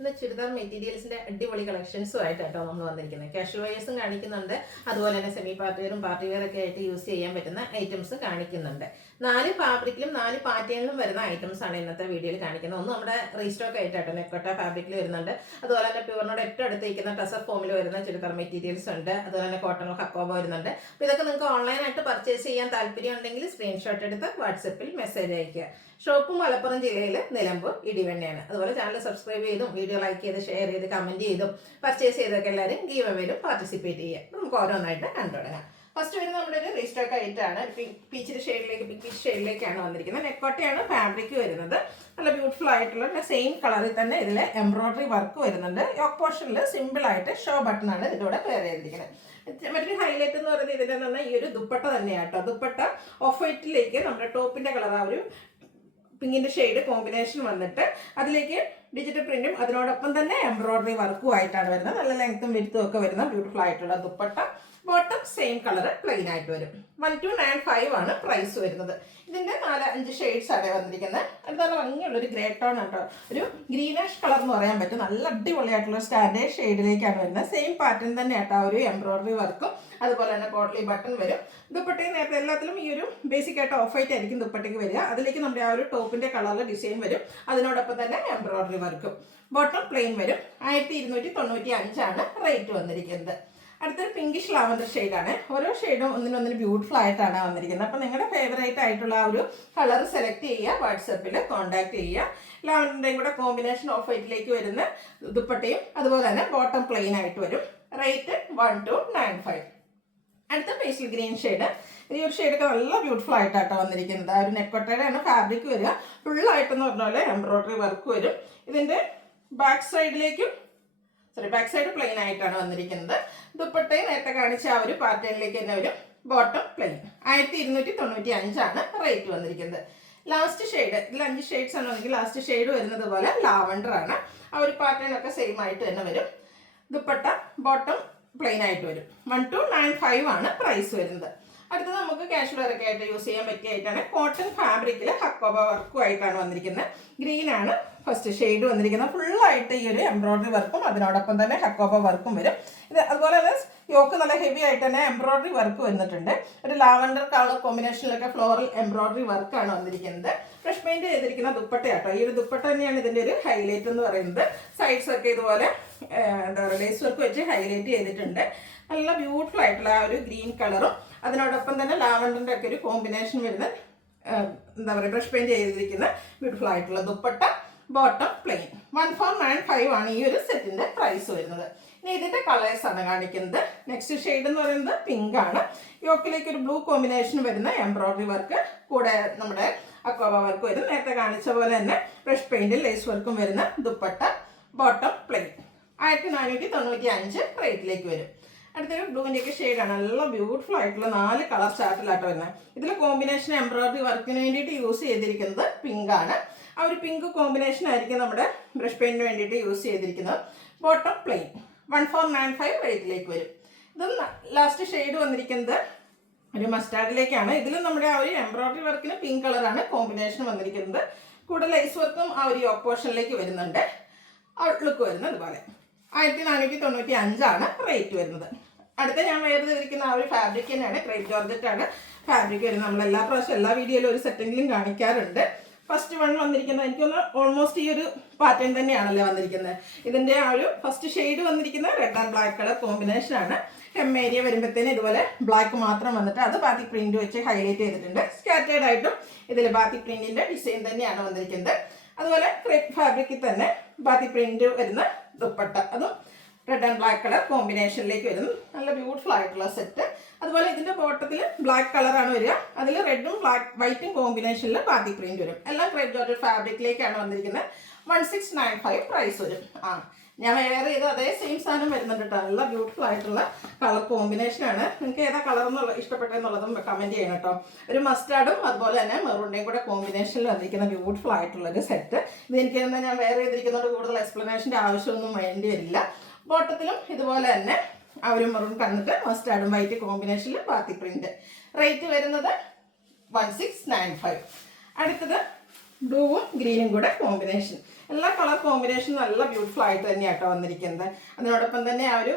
ഇന്ന് ചുരിദാർ മെറ്റീരിയൽസിന്റെ അടിപൊളി കളക്ഷൻസും ആയിട്ടാട്ടോ നമ്മൾ വന്നിരിക്കുന്നത്. കാഷ്വൽ വെയേഴ്സും കാണിക്കുന്നുണ്ട്, അതുപോലെ തന്നെ സെമി പാർട്ടി വെയറും പാർട്ടി വെയർ ഒക്കെ ആയിട്ട് യൂസ് ചെയ്യാൻ പറ്റുന്ന ഐറ്റംസ് കാണിക്കുന്നുണ്ട്. 4 ഫാബ്രിക്കിലും 4 പാറ്റേണിലും വരുന്ന ഐറ്റംസ് ആണ് ഇന്നത്തെ വീഡിയോയിൽ കാണിക്കുന്നത്. ഒന്ന് നമ്മുടെ റീസ്റ്റോക്ക് ആയിട്ടാട്ടോ നെക്കോട്ട ഫാബ്രിക്കിൽ വരുന്നുണ്ട്, അതുപോലെ തന്നെ പ്യൂറിനോട് ഏറ്റവും അടുത്തിരിക്കുന്ന ടസർ ഫോമിൽ വരുന്ന ചുരിദാർ മെറ്റീരിയൽസ് ഉണ്ട്, അതുപോലെ തന്നെ കോട്ടൺ ഹക്കോബ വരുന്നുണ്ട്. അപ്പോൾ ഇതൊക്കെ നിങ്ങൾക്ക് ഓൺലൈനായിട്ട് പർച്ചേസ് ചെയ്യാൻ താല്പര്യം ഉണ്ടെങ്കിൽ സ്ക്രീൻഷോട്ട് എടുത്ത് വാട്സപ്പിൽ മെസ്സേജ് അയക്കുക. ഷോപ്പ് മലപ്പുറം ജില്ലയിൽ നിലമ്പൂർ ഇടിവണ്ണയാണ്. അതുപോലെ ചാനൽ സബ്സ്ക്രൈബ് ചെയ്തും വീഡിയോ ലൈക്ക് ചെയ്ത് ഷെയർ ചെയ്ത് കമൻറ്റ് ചെയ്തും പർച്ചേസ് ചെയ്തൊക്കെ എല്ലാവരും ഗീവ് അവേയിലും പാർട്ടിസിപ്പേറ്റ് ചെയ്യുക. നമുക്ക് ഓരോന്നായിട്ട് കണ്ടു തുടങ്ങാം. ഫസ്റ്റ് വരുന്നത് നമ്മുടെ ഒരു റീസ്റ്റോക്ക് ആയിട്ടാണ്. പീച്ചിൻ്റെ ഷെയ്ഡിലേക്ക് പീച്ച് ഷെയ്ഡിലേക്കാണ് വന്നിരിക്കുന്നത്. നെക്കോട്ടയാണ് ഫാബ്രിക് വരുന്നത്. നല്ല ബ്യൂട്ടിഫുൾ ആയിട്ടുള്ള സെയിം കളറിൽ തന്നെ ഇതിൽ എംബ്രോയിഡറി വർക്ക് വരുന്നുണ്ട്. യോക്ക് പോർഷനിൽ സിമ്പിൾ ആയിട്ട് ഷോ ബട്ടൺ ആണ് ഇതിലൂടെ പെയർ ചെയ്തിരിക്കുന്നത്. മറ്റൊരു ഹൈലൈറ്റ് എന്ന് പറയുന്നത് ഇതിൻ്റെ തന്നെ ഈ ഒരു ദുപ്പട്ട തന്നെയാട്ടോ. ദുപ്പട്ട ഓഫ് വൈറ്റിലേക്ക് നമ്മുടെ ടോപ്പിൻ്റെ കളർ ആ ഒരു പിങ്കിൻ്റെ ഷെയ്ഡ് കോമ്പിനേഷൻ വന്നിട്ട് അതിലേക്ക് ഡിജിറ്റൽ പ്രിന്റും അതിനോടൊപ്പം തന്നെ എംബ്രോയിഡറി വർക്കും ആയിട്ടാണ് വരുന്നത്. നല്ല ലെങ്ത്തും വിഡ്ത്തും ഒക്കെ വരുന്ന ബ്യൂട്ടിഫുൾ ആയിട്ടുള്ള dupatta. Bottom same colour plain ആയിട്ട് വരും. 1295 ആണ് പ്രൈസ് വരുന്നത്. ഇതിൻ്റെ 4-5 ഷെയ്ഡ്സ് ആണ് വന്നിരിക്കുന്നത്. അത് നല്ല ഭംഗിയുള്ളൊരു ഗ്രേ ടോൺ ആട്ടോ, ഒരു ഗ്രീനിഷ് കളർ എന്ന് പറയാൻ പറ്റും. നല്ല അടിപൊളിയായിട്ടുള്ള സ്റ്റാൻഡേർഡ് ഷെയ്ഡിലേക്കാണ് വരുന്നത്. സെയിം പാറ്റേൺ തന്നെ ആട്ടോ ഒരു എംബ്രോയിഡറി വർക്കും അതുപോലെ തന്നെ പോട്ട്ലി ബട്ടൺ വരും. ദുപ്പട്ടയ്ക്ക് നേരത്തെ എല്ലാത്തിലും ഈ ഒരു ബേസിക് ആയിട്ട് ഓഫ് വൈറ്റ് ആയിരിക്കും ദുപ്പട്ടയ്ക്ക് വരിക. അതിലേക്ക് നമ്മുടെ ആ ഒരു ടോപ്പിൻ്റെ കളറിൽ ഡിസൈൻ വരും, അതിനോടൊപ്പം തന്നെ എംബ്രോയിഡറി വർക്കും. ബോട്ടം പ്ലെയിൻ വരും. 1295 ആണ് റേറ്റ് വന്നിരിക്കുന്നത്. അടുത്തൊരു പിങ്കിഷ് ലാവൻഡർ ഷെയ്ഡാണ്. ഓരോ ഷെയ്ഡും ഒന്നിനൊന്നിന് ബ്യൂട്ടിഫുൾ ആയിട്ടാണ് വന്നിരിക്കുന്നത്. അപ്പോൾ നിങ്ങളുടെ ഫേവറേറ്റ് ആയിട്ടുള്ള ആ ഒരു കളർ സെലക്ട് ചെയ്യുക, വാട്സപ്പിൽ കോൺടാക്ട് ചെയ്യുക. ലാവൻഡറിൻ്റെയും കൂടെ കോമ്പിനേഷൻ ഓഫ് വൈറ്റിലേക്ക് വരുന്ന ദുപ്പട്ടയും അതുപോലെ തന്നെ ബോട്ടം പ്ലെയിൻ ആയിട്ട് വരും. റേറ്റ് 1295. അടുത്ത പേസ്റ്റൽ ഗ്രീൻ ഷെയ്ഡ്. ഈ ഒരു ഷെയ്ഡൊക്കെ നല്ല ബ്യൂട്ടിഫുൾ ആയിട്ടാട്ടോ വന്നിരിക്കുന്നത്. ആ ഒരു നെക്കോട്ടയുടെയാണ് ഫാബ്രിക് വരിക. ഫുള്ളായിട്ടെന്ന് പറഞ്ഞ പോലെ എംബ്രോയിഡറി വർക്ക് വരും. ഇതിൻ്റെ ബാക്ക് സൈഡ് പ്ലെയിൻ ആയിട്ടാണ് വന്നിരിക്കുന്നത്. ദുപ്പട്ടയും നേരത്തെ കാണിച്ച ആ ഒരു പാറ്റേണിലേക്ക് തന്നെ വരും. Bottom plain. 1295 ആണ് റേറ്റ് വന്നിരിക്കുന്നത്. ലാസ്റ്റ് ഷെയ്ഡ്, ഇതിൽ 5 ഷെയ്ഡ്സ് ആണെങ്കിൽ ലാസ്റ്റ് ഷെയ്ഡ് വരുന്നത് പോലെ ലാവൻഡർ ആണ്. ആ ഒരു പാറ്റേൺ ഒക്കെ സെയിം ആയിട്ട് തന്നെ വരും. ദുപ്പട്ട ബോട്ടം പ്ലെയിൻ ആയിട്ട് വരും. 1295 ആണ് പ്രൈസ് വരുന്നത്. അടുത്തത് നമുക്ക് കാഷ്വൽ വെയർ ഒക്കെ ആയിട്ട് യൂസ് ചെയ്യാൻ പറ്റിയ ആയിട്ടാണ്. കോട്ടൺ ഫാബ്രിക്കിൽ ഹക്കോബ വർക്കും ആയിട്ടാണ് വന്നിരിക്കുന്നത്. ഗ്രീൻ ആണ് ഫസ്റ്റ് ഷെയ്ഡ് വന്നിരിക്കുന്നത്. ഫുള്ളായിട്ട് ഈ ഒരു എംബ്രോയിഡറി വർക്കും അതിനോടൊപ്പം തന്നെ ഹക്കോബ വർക്കും വരും. ഇത് അതുപോലെ തന്നെ യോക്ക് നല്ല ഹെവി ആയിട്ട് തന്നെ എംബ്രോയിഡറി വർക്ക് വന്നിട്ടുണ്ട്. ഒരു ലാവൻഡർ കളർ കോമ്പിനേഷനിലൊക്കെ ഫ്ലോറൽ എംബ്രോയിഡറി വർക്കാണ് വന്നിരിക്കുന്നത്. ഫ്രഷ് പെയിന്റ് ചെയ്തിരിക്കുന്ന ദുപ്പട്ടയാട്ടോ. ഈ ഒരു ദുപ്പട്ട തന്നെയാണ് ഇതിൻ്റെ ഒരു ഹൈലൈറ്റ് എന്ന് പറയുന്നത്. സൈഡ്സ് ഒക്കെ ഇതുപോലെ എന്താ പറയുക ലേസ് വർക്ക് വെച്ച് ഹൈലൈറ്റ് ചെയ്തിട്ടുണ്ട്. നല്ല ബ്യൂട്ടിഫുൾ ആയിട്ടുള്ള ആ ഒരു ഗ്രീൻ കളറും അതിനോടൊപ്പം തന്നെ ലാവൻഡറിൻ്റെ ഒക്കെ ഒരു കോമ്പിനേഷൻ വരുന്ന എന്താ പറയുക ബ്രഷ് പെയിന്റ് ചെയ്തിരിക്കുന്ന ബ്യൂട്ടിഫുൾ ആയിട്ടുള്ള ദുപ്പട്ട. Bottom plain. 1495 ആണ് ഈ ഒരു സെറ്റിന്റെ പ്രൈസ് വരുന്നത്. ഇനി ഇതിന്റെ കളേഴ്സ് ആണ് കാണിക്കുന്നത്. നെക്സ്റ്റ് ഷെയ്ഡ് എന്ന് പറയുന്നത് പിങ്ക് ആണ്. യോക്കിലേക്ക് ഒരു ബ്ലൂ കോമ്പിനേഷൻ വരുന്ന എംബ്രോയിഡറി വർക്ക്, കൂടെ നമ്മുടെ അക്വാബ വർക്ക് വരും. നേരത്തെ കാണിച്ച പോലെ തന്നെ ബ്രഷ് പെയിന്റിൽ ലേസ് വർക്കും വരുന്ന ദുപ്പട്ട. Bottom plain. 1495 റേറ്റിലേക്ക് വരും. അടുത്തൊരു ബ്ലൂവിൻ്റെയൊക്കെ ഷെയ്ഡാണ്. നല്ല ബ്യൂട്ടിഫുൾ ആയിട്ടുള്ള 4 കളർ ചാർട്ടിലാട്ടോ വരുന്നത്. ഇതിൽ കോമ്പിനേഷൻ എംബ്രോയിഡറി വർക്കിന് വേണ്ടിയിട്ട് യൂസ് ചെയ്തിരിക്കുന്നത് പിങ്ക് ആണ്. ആ ഒരു പിങ്ക് കോമ്പിനേഷൻ ആയിരിക്കും നമ്മുടെ ബ്രഷ് പെയിന്റിന് വേണ്ടിയിട്ട് യൂസ് ചെയ്തിരിക്കുന്നത്. Bottom plain. 1495 റേറ്റിലേക്ക് വരും. ഇത് ലാസ്റ്റ് ഷെയ്ഡ് വന്നിരിക്കുന്നത് ഒരു മസ്റ്റാർഡിലേക്കാണ്. ഇതിലും നമ്മുടെ ആ ഒരു എംബ്രോയിഡറി വർക്കിന് പിങ്ക് കളറാണ് കോമ്പിനേഷൻ വന്നിരിക്കുന്നത്. കൂടെ ലൈസ് വർക്കും ആ ഒരു യോക്ക് പോർഷനിലേക്ക് വരുന്നുണ്ട്. ഔട്ട്ലുക്ക് വരുന്നത് ഇതുപോലെ. 1495 ആണ് റേറ്റ് വരുന്നത്. അടുത്ത ഞാൻ വെയർ ചെയ്തിരിക്കുന്ന ആ ഒരു ഫാബ്രിക് തന്നെയാണ്. ക്രേപ്പ് ജോർജറ്റ് ആണ് ഫാബ്രിക് വരുന്നത്. നമ്മൾ എല്ലാ പ്രാവശ്യം എല്ലാ വീഡിയോയിലും ഒരു സെറ്റെങ്കിലും കാണിക്കാറുണ്ട്. ഫസ്റ്റ് വൺ വന്നിരിക്കുന്നത് എനിക്കൊന്ന് ഓൾമോസ്റ്റ് ഈ ഒരു പാറ്റേൺ തന്നെയാണല്ലോ വന്നിരിക്കുന്നത്. ഇതിൻ്റെ ആ ഒരു ഫസ്റ്റ് ഷെയ്ഡ് വന്നിരിക്കുന്നത് red and black colour combination ആണ്. ഹെം ഏരിയ വരുമ്പോഴത്തേന് ഇതുപോലെ ബ്ലാക്ക് മാത്രം വന്നിട്ട് അത് ബാത്തിക് പ്രിന്റ് വെച്ച് ഹൈലൈറ്റ് ചെയ്തിട്ടുണ്ട്. സ്കാറ്റേർഡ് ആയിട്ടും ഇതിൽ ബാത്തിക് പ്രിന്റിന്റെ ഡിസൈൻ തന്നെയാണ് വന്നിരിക്കുന്നത്. അതുപോലെ ക്രേപ്പ് ഫാബ്രിക്കിൽ തന്നെ ബാത്തിക് പ്രിന്റ് വരുന്ന ദുപ്പട്ട, അതും റെഡ് ആൻഡ് ബ്ലാക്ക് കളർ കോമ്പിനേഷനിലേക്ക് വരുന്നു. നല്ല ബ്യൂട്ടിഫുൾ ആയിട്ടുള്ള സെറ്റ്. അതുപോലെ ഇതിന്റെ ബോട്ടത്തിൽ ബ്ലാക്ക് കളറാണ് വരിക. അതിൽ റെഡും വൈറ്റും കോമ്പിനേഷനിൽ ബാത്തിക് പ്രിന്റ് വരും. എല്ലാം ക്രേപ്പ് ജോർജറ്റ് ഫാബ്രിക്കിലേക്കാണ് വന്നിരിക്കുന്നത്. 1695 പ്രൈസ് വരും. ഞാൻ വെയർ ചെയ്ത് അതേ സെയിം സാധനം വരുന്നുണ്ട് കേട്ടോ. നല്ല ബ്യൂട്ടിഫുൾ ആയിട്ടുള്ള കളർ കോമ്പിനേഷനാണ്. നിങ്ങൾക്ക് ഏതാ കളർ എന്നുള്ള ഇഷ്ടപ്പെട്ടെന്നുള്ളതും കമൻറ്റ് ചെയ്യണം കേട്ടോ. ഒരു മസ്റ്റാർഡും അതുപോലെ തന്നെ മെറൂണിൻ്റെയും കൂടെ കോമ്പിനേഷനിൽ വന്നിരിക്കുന്ന ബ്യൂട്ടിഫുൾ ആയിട്ടുള്ളൊരു സെറ്റ്. ഇത് എനിക്ക് ഞാൻ വെയർ ചെയ്തിരിക്കുന്നതുകൊണ്ട് കൂടുതൽ എക്സ്പ്ലനേഷൻ്റെ ആവശ്യമൊന്നും വേണ്ടി വരില്ല. ബോട്ടത്തിലും ഇതുപോലെ തന്നെ ആ ഒരു മെറൂൺ കണ്ടിട്ട് മസ്റ്റാർഡും വൈറ്റ് കോമ്പിനേഷനിൽ ബാത്തിക് പ്രിന്റ്. റേറ്റ് വരുന്നത് 1695. അടുത്തത് ബ്ലൂവും ഗ്രീനും കൂടെ കോമ്പിനേഷൻ. എല്ലാ കളർ കോമ്പിനേഷൻ നല്ല ബ്യൂട്ടിഫുൾ ആയിട്ട് തന്നെയാട്ടോ വന്നിരിക്കുന്നത്. അതിനോടൊപ്പം തന്നെ ആ ഒരു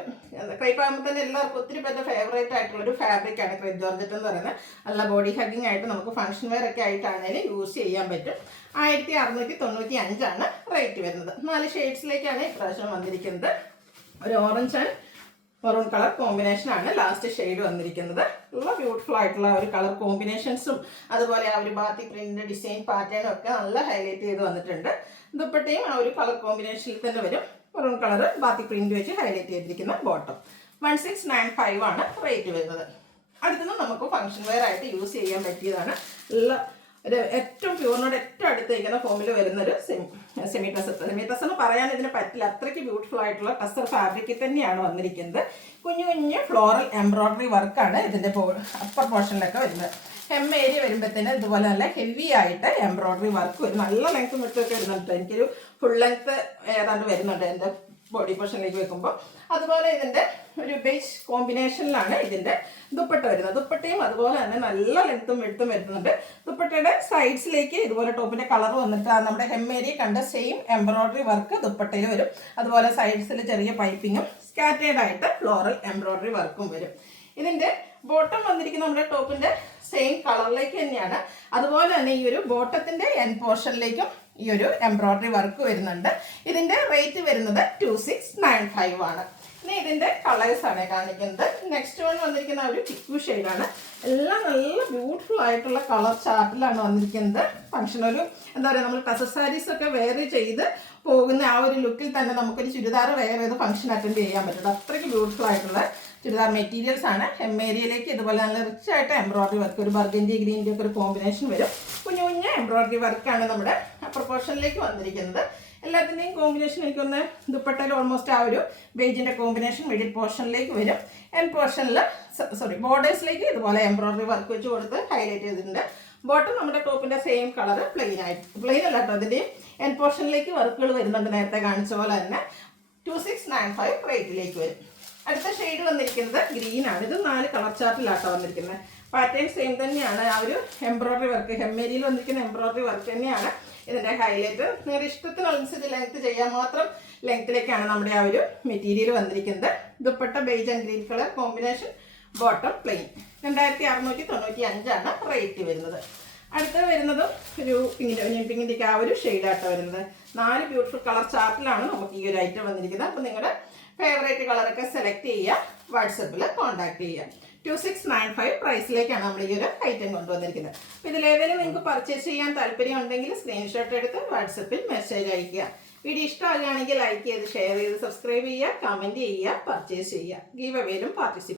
ക്രേപ്പ് ആകുമ്പോൾ തന്നെ എല്ലാവർക്കും ഒത്തിരി പേരുടെ ഫേവറേറ്റ് ആയിട്ടുള്ളൊരു ഫാബ്രിക്കാണ് ക്രേപ്പ് ജോർജറ്റ് എന്ന് പറയുന്നത്. നല്ല ബോഡി ഹഗ്ഗിങ് ആയിട്ട് നമുക്ക് ഫംഗ്ഷൻ വെയർ ഒക്കെ ആയിട്ടാണെങ്കിലും യൂസ് ചെയ്യാൻ പറ്റും. 1695 റേറ്റ് വരുന്നത്. 4 ഷെയ്ഡ്സിലേക്കാണ് ഇപ്രാവശ്യം വന്നിരിക്കുന്നത്. ഒരു ഓറഞ്ച് ആൻഡ് മെറൂൺ കളർ കോമ്പിനേഷനാണ് ലാസ്റ്റ് ഷെയ്ഡ് വന്നിരിക്കുന്നത്. നല്ല ബ്യൂട്ടിഫുൾ ആയിട്ടുള്ള ഒരു കളർ കോമ്പിനേഷൻസും അതുപോലെ ആ ഒരു ബാത്തി പ്രിന്റ് ഡിസൈൻ പാറ്റേണും ഒക്കെ നല്ല ഹൈലൈറ്റ് ചെയ്ത് വന്നിട്ടുണ്ട്. ദുപ്പട്ടയും ആ ഒരു കളർ കോമ്പിനേഷനിൽ തന്നെ വരും. മെറൂൺ കളർ ബാത്തി പ്രിന്റ് വെച്ച് ഹൈലൈറ്റ് ചെയ്തിരിക്കുന്ന ബോട്ടം. 1695 റേറ്റ് വരുന്നത്. അടുത്തുനിന്ന് നമുക്ക് ഫംഗ്ഷൻ വെയർ ആയിട്ട് യൂസ് ചെയ്യാൻ പറ്റിയതാണ്. ഒരു ഏറ്റവും പ്യൂറിനോട് ഏറ്റവും അടുത്തേക്കുന്ന ഫോമിൽ വരുന്നൊരു സെമി ടസർ. സെമി ടസർ എന്ന് പറയാൻ ഇതിന് പറ്റില്ല, അത്രയ്ക്ക് ബ്യൂട്ടിഫുൾ ആയിട്ടുള്ള ടസർ ഫാബ്രിക്കിൽ തന്നെയാണ് വന്നിരിക്കുന്നത്. കുഞ്ഞു കുഞ്ഞു ഫ്ലോറൽ എംബ്രോയ്ഡറി വർക്കാണ് ഇതിൻ്റെ അപ്പർ പോർഷനിലൊക്കെ വരുന്നത്. hem ഏരിയ വരുമ്പോഴത്തേന് ഇതുപോലെ നല്ല ഹെവി ആയിട്ട് എംബ്രോയ്ഡറി വർക്ക് വരും. നല്ല ലെങ്ത് മുറ്റമൊക്കെ വരുന്നുണ്ട്. എനിക്കൊരു ഫുൾ ലെങ്ത് ഏതാണ്ട് വരുന്നുണ്ട് എൻ്റെ ബോഡി പോർഷനിലേക്ക് വെക്കുമ്പോൾ. അതുപോലെ ഇതിൻ്റെ ഒരു ബേസ് കോമ്പിനേഷനിലാണ് ഇതിൻ്റെ ദുപ്പട്ട വരുന്നത്. ദുപ്പട്ടയും അതുപോലെ തന്നെ നല്ല ലെങ്ത്തും വെടുത്തും വരുന്നുണ്ട്. ദുപ്പട്ടയുടെ സൈഡ്സിലേക്ക് ഇതുപോലെ ടോപ്പിൻ്റെ കളർ വന്നിട്ട് നമ്മുടെ hem ഏരിയ കണ്ട സെയിം എംബ്രോയ്ഡറി വർക്ക് ദുപ്പട്ടയിൽ വരും. അതുപോലെ സൈഡ്സിൽ ചെറിയ പൈപ്പിങ്ങും സ്കാറ്റേഡ് ആയിട്ട് ഫ്ലോറൽ എംബ്രോയ്ഡറി വർക്കും വരും. ഇതിൻ്റെ ബോട്ടം വന്നിരിക്കുന്ന നമ്മുടെ ടോപ്പിൻ്റെ സെയിം കളറിലേക്ക് തന്നെയാണ്. അതുപോലെ തന്നെ ഈ ഒരു ബോട്ടത്തിൻ്റെ എൻഡ് പോർഷനിലേക്കും ഈ ഒരു എംബ്രോയ്ഡറി വർക്ക് വരുന്നുണ്ട്. ഇതിൻ്റെ റേറ്റ് വരുന്നത് 2695 ഇനി ഇതിൻ്റെ കളേഴ്സാണ് കാണിക്കുന്നത്. നെക്സ്റ്റ് വൺ വന്നിരിക്കുന്ന ഒരു ചിക്കു ഷെയ്ഡാണ്. എല്ലാം നല്ല ബ്യൂട്ടിഫുൾ ആയിട്ടുള്ള കളർ ചാർട്ടിലാണ് വന്നിരിക്കുന്നത്. ഫംഗ്ഷൻ ഒരു എന്താ പറയുക, നമ്മൾ ടസർ സാരീസ് ഒക്കെ വെയർ ചെയ്ത് പോകുന്ന ആ ഒരു ലുക്കിൽ തന്നെ നമുക്കൊരു ചുരിദാർ വെയർ ചെയ്ത് ഫംഗ്ഷൻ അറ്റൻഡ് ചെയ്യാൻ പറ്റും. അത്രയ്ക്ക് ബ്യൂട്ടിഫുൾ ആയിട്ടുള്ള ചുരിദാർ മെറ്റീരിയൽസ് ആണ്. hem ഏരിയയിലേക്ക് ഇതുപോലെ നല്ല റിച്ച് ആയിട്ട് എംബ്രോയ്ഡറി വർക്ക്, ഒരു ബർഗൻഡി ഗ്രീൻ്റെ ഒക്കെ ഒരു കോമ്പിനേഷൻ വരും. കുഞ്ഞു കുഞ്ഞ് എംബ്രോയ്ഡറി വർക്കാണ് നമ്മുടെ പ്രൊപ്പോർഷനിലേക്ക് വന്നിരിക്കുന്നത്. എല്ലാത്തിൻ്റെയും കോമ്പിനേഷൻ എനിക്കൊന്ന് ദുപ്പട്ടയിൽ ഓൾമോസ്റ്റ് ആ ഒരു ബേജിൻ്റെ കോമ്പിനേഷൻ മിഡിൽ പോർഷനിലേക്ക് വരും. എൻഡ് പോർഷനിൽ ബോർഡേഴ്സിലേക്ക് ഇതുപോലെ എംബ്രോയ്ഡറി വർക്ക് വെച്ച് കൊടുത്ത് ഹൈലൈറ്റ് ചെയ്തിട്ടുണ്ട്. ബോട്ടം നമ്മുടെ ടോപ്പിൻ്റെ സെയിം കളർ പ്ലെയിൻ അല്ല കേട്ടോ. അതിൻ്റെയും എൻഡ് പോർഷനിലേക്ക് വർക്കുകൾ വരുന്നുണ്ട് നേരത്തെ കാണിച്ച പോലെ തന്നെ. 2695 റേറ്റിലേക്ക് വരും. അടുത്ത ഷെയ്ഡ് വന്നിരിക്കുന്നത് ഗ്രീൻ ആണ്. ഇത് 4 കളർ ചാർട്ടിലാട്ടോ വന്നിരിക്കുന്നത്. പാറ്റേൺ സെയിം തന്നെയാണ്. ആ ഒരു എംബ്രോയ്ഡറി വർക്ക് hem ഏരിയയിൽ വന്നിരിക്കുന്ന എംബ്രോയ്ഡറി വർക്ക് തന്നെയാണ് ഇതിൻ്റെ ഹൈലൈറ്റ്. നിങ്ങളുടെ ഇഷ്ടത്തിനനുസരിച്ച് ലെങ്ത് ചെയ്യാൻ മാത്രം ലെങ്ത്തിലേക്കാണ് നമ്മുടെ ആ ഒരു മെറ്റീരിയൽ വന്നിരിക്കുന്നത്. Dupatta beige and green colour combination, bottom plain. 2695 rate വരുന്നത്. അടുത്ത വരുന്നതും ഒരു പിങ്കിൻ്റെ ആ ഒരു ഷെയ്ഡാട്ടോ വരുന്നത്. 4 ബ്യൂട്ടിഫുൾ കളർ ചാർട്ടിലാണ് നമുക്ക് ഈ ഒരു ഐറ്റം വന്നിരിക്കുന്നത്. അപ്പോൾ നിങ്ങളുടെ ഫേവറേറ്റ് കളറൊക്കെ സെലക്ട് ചെയ്യുക, വാട്സപ്പിൽ കോൺടാക്ട് ചെയ്യുക. 2695 പ്രൈസിലേക്കാണ് നമ്മൾ ഈ ഒരു ഐറ്റം കൊണ്ടുവന്നിരിക്കുന്നത്. അപ്പോൾ ഇതിലേതെങ്കിലും നിങ്ങൾക്ക് പർച്ചേസ് ചെയ്യാൻ താല്പര്യം ഉണ്ടെങ്കിൽ സ്ക്രീൻഷോട്ട് എടുത്ത് വാട്സപ്പിൽ മെസ്സേജ് അയയ്ക്കുക. വീഡിയോ ഇഷ്ടമാകുകയാണെങ്കിൽ ലൈക്ക് ചെയ്ത് ഷെയർ ചെയ്ത് സബ്സ്ക്രൈബ് ചെയ്യുക, കമൻറ്റ് ചെയ്യുക, പർച്ചേസ് ചെയ്യുക. ഗീവ് അവേയിലും പാർട്ടിസിപ്പേറ്റ്